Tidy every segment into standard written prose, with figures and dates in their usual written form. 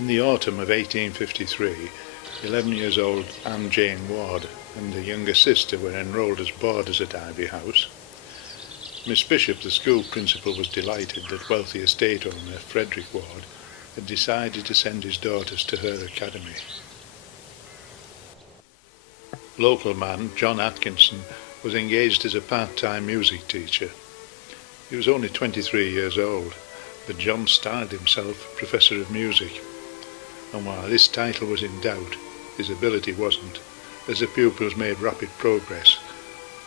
In the autumn of 1853, 11-year-old Anne Jane Ward and her younger sister were enrolled as boarders at Ivy House. Miss Bishop, the school principal, was delighted that wealthy estate owner Frederick Ward had decided to send his daughters to her academy. Local man John Atkinson was engaged as a part-time music teacher. He was only 23 years old, but John styled himself Professor of Music, and while this title was in doubt, his ability wasn't, as the pupils made rapid progress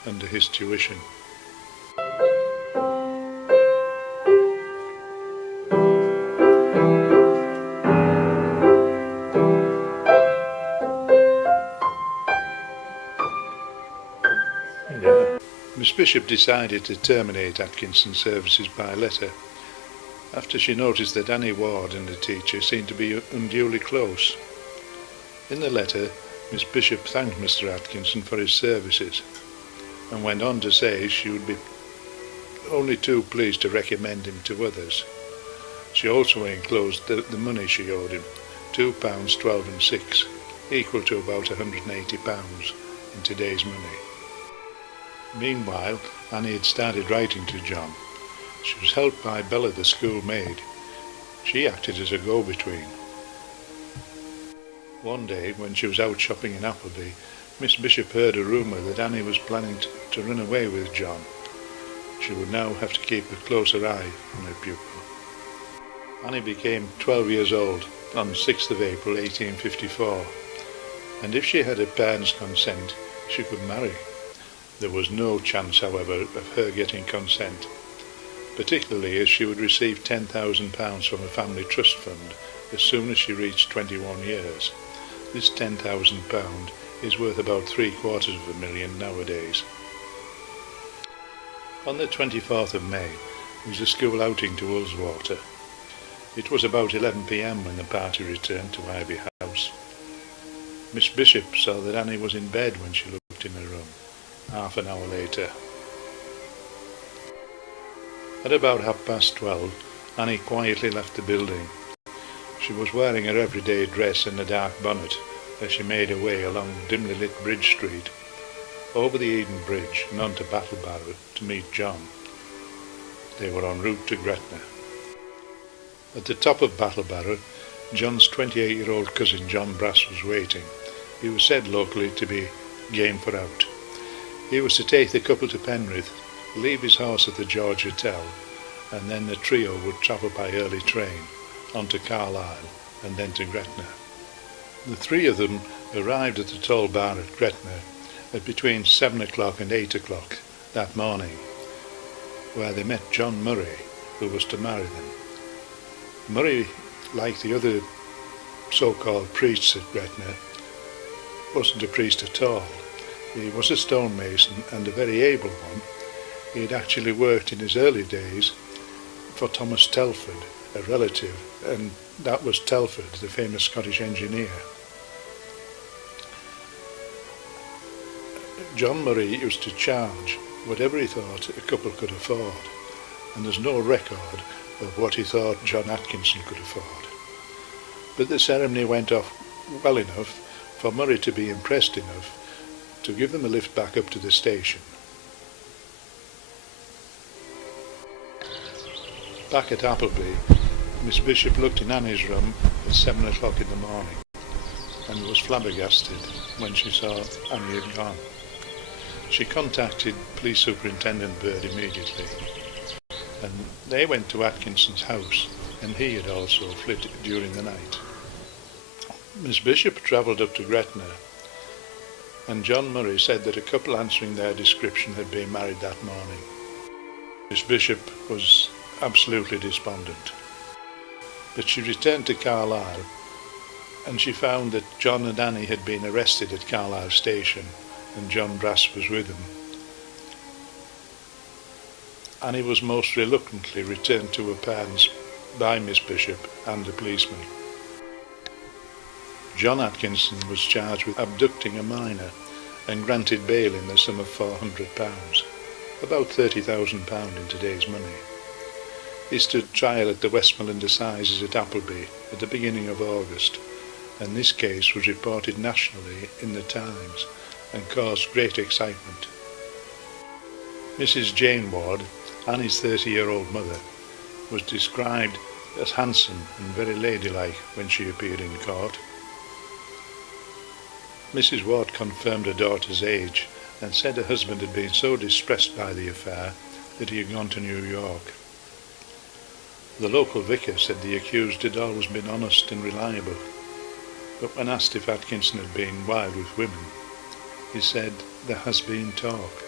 under his tuition. Miss Bishop decided to terminate Atkinson's services by letter, after she noticed that Annie Ward and the teacher seemed to be unduly close. In the letter, Miss Bishop thanked Mr. Atkinson for his services, and went on to say she would be only too pleased to recommend him to others. She also enclosed the money she owed him, £2 12 and 6, equal to about £180 in today's money. Meanwhile, Annie had started writing to John. She was helped by Bella, the school maid. She acted as a go-between. One day, when she was out shopping in Appleby, Miss Bishop heard a rumour that Annie was planning to run away with John. She would now have to keep a closer eye on her pupil. Annie became 12 years old on 6th of April 1854, and if she had her parents' consent, she could marry. There was no chance, however, of her getting consent, particularly as she would receive £10,000 from a family trust fund as soon as she reached 21 years. This £10,000 is worth about £750,000 nowadays. On the 24th of May, there was a school outing to Ullswater. It was about 11 p.m. when the party returned to Ivy House. Miss Bishop saw that Annie was in bed when she looked in her room, half an hour later. At about 12:30, Annie quietly left the building. She was wearing her everyday dress and a dark bonnet as she made her way along dimly lit Bridge Street, over the Eden Bridge and on to Battlebarrow to meet John. They were en route to Gretna. At the top of Battlebarrow, John's 28-year-old cousin John Brass was waiting. He was said locally to be game for out. He was to take the couple to Penrith, leave his horse at the George Hotel, and then the trio would travel by early train on to Carlisle and then to Gretna. The three of them arrived at the Toll Bar at Gretna at between 7 o'clock and 8 o'clock that morning, where they met John Murray, who was to marry them. Murray, like the other so-called priests at Gretna, wasn't a priest at all. He was a stonemason and a very able one. He had actually worked in his early days for Thomas Telford, a relative, and that was Telford, the famous Scottish engineer. John Murray used to charge whatever he thought a couple could afford, and there's no record of what he thought John Atkinson could afford. But the ceremony went off well enough for Murray to be impressed enough to give them a lift back up to the station. Back at Appleby, Miss Bishop looked in Annie's room at 7 o'clock in the morning and was flabbergasted when she saw Annie had gone. She contacted Police Superintendent Bird immediately, and they went to Atkinson's house, and he had also fled during the night. Miss Bishop travelled up to Gretna, and John Murray said that a couple answering their description had been married that morning. Miss Bishop was absolutely despondent. But she returned to Carlisle, and she found that John and Annie had been arrested at Carlisle station, and John Brass was with them. Annie was most reluctantly returned to her parents by Miss Bishop and a policeman. John Atkinson was charged with abducting a minor and granted bail in the sum of £400, about £30,000 in today's money. He stood trial at the Westmoreland Assizes at Appleby at the beginning of August, and this case was reported nationally in the Times and caused great excitement. Mrs. Jane Ward, Annie's 30-year-old mother, was described as handsome and very ladylike when she appeared in court. Mrs. Ward confirmed her daughter's age and said her husband had been so distressed by the affair that he had gone to New York. The local vicar said the accused had always been honest and reliable, but when asked if Atkinson had been wild with women, he said, "There has been talk."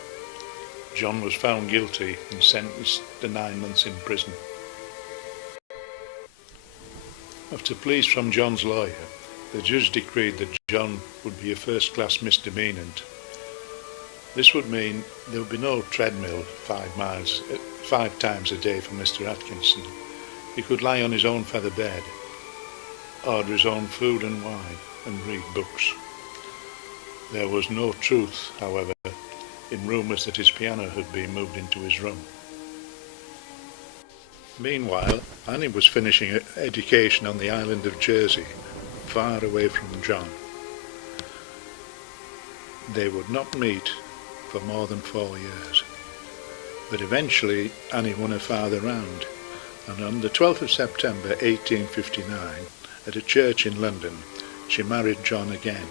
John was found guilty and sentenced to 9 months in prison. After pleas from John's lawyer, the judge decreed that John would be a first-class misdemeanant. This would mean there would be no treadmill 5 times a day for Mr. Atkinson. He could lie on his own feather bed, order his own food and wine, and read books. There was no truth, however, in rumours that his piano had been moved into his room. Meanwhile, Annie was finishing her education on the island of Jersey, far away from John. They would not meet for more than 4 years, but eventually Annie won her father round, and on the 12th of September 1859, at a church in London, she married John again.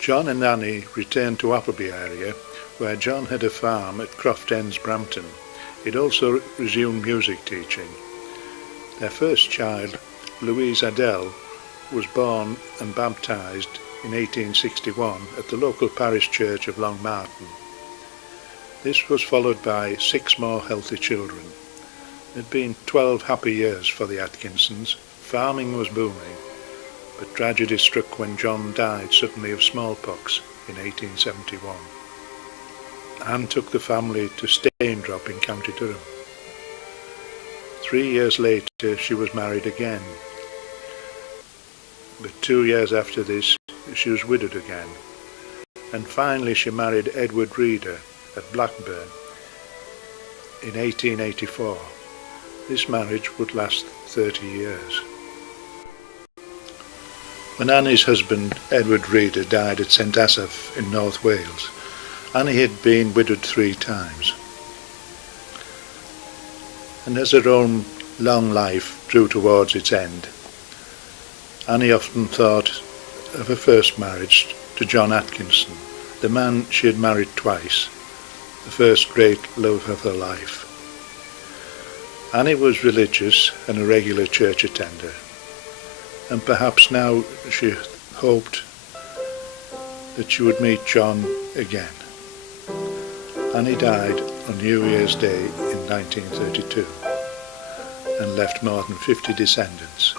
John and Annie returned to Appleby area, where John had a farm at Croft Ends, Brampton. He'd also resumed music teaching. Their first child, Louise Adele, was born and baptised in 1861 at the local parish church of Long Martin. This was followed by 6 more healthy children. It had been 12 happy years for the Atkinsons. Farming was booming, but tragedy struck when John died suddenly of smallpox in 1871. Anne took the family to Staindrop in County Durham. 3 years later she was married again, but 2 years after this she was widowed again, and finally she married Edward Reader at Blackburn in 1884. This marriage would last 30 years. When Annie's husband, Edward Reader, died at St Asaph in North Wales, Annie had been widowed 3 times. And as her own long life drew towards its end, Annie often thought of her first marriage to John Atkinson, the man she had married twice, the first great love of her life. Annie was religious and a regular church attender, and perhaps now she hoped that she would meet John again. Annie died on New Year's Day in 1932 and left more than 50 descendants.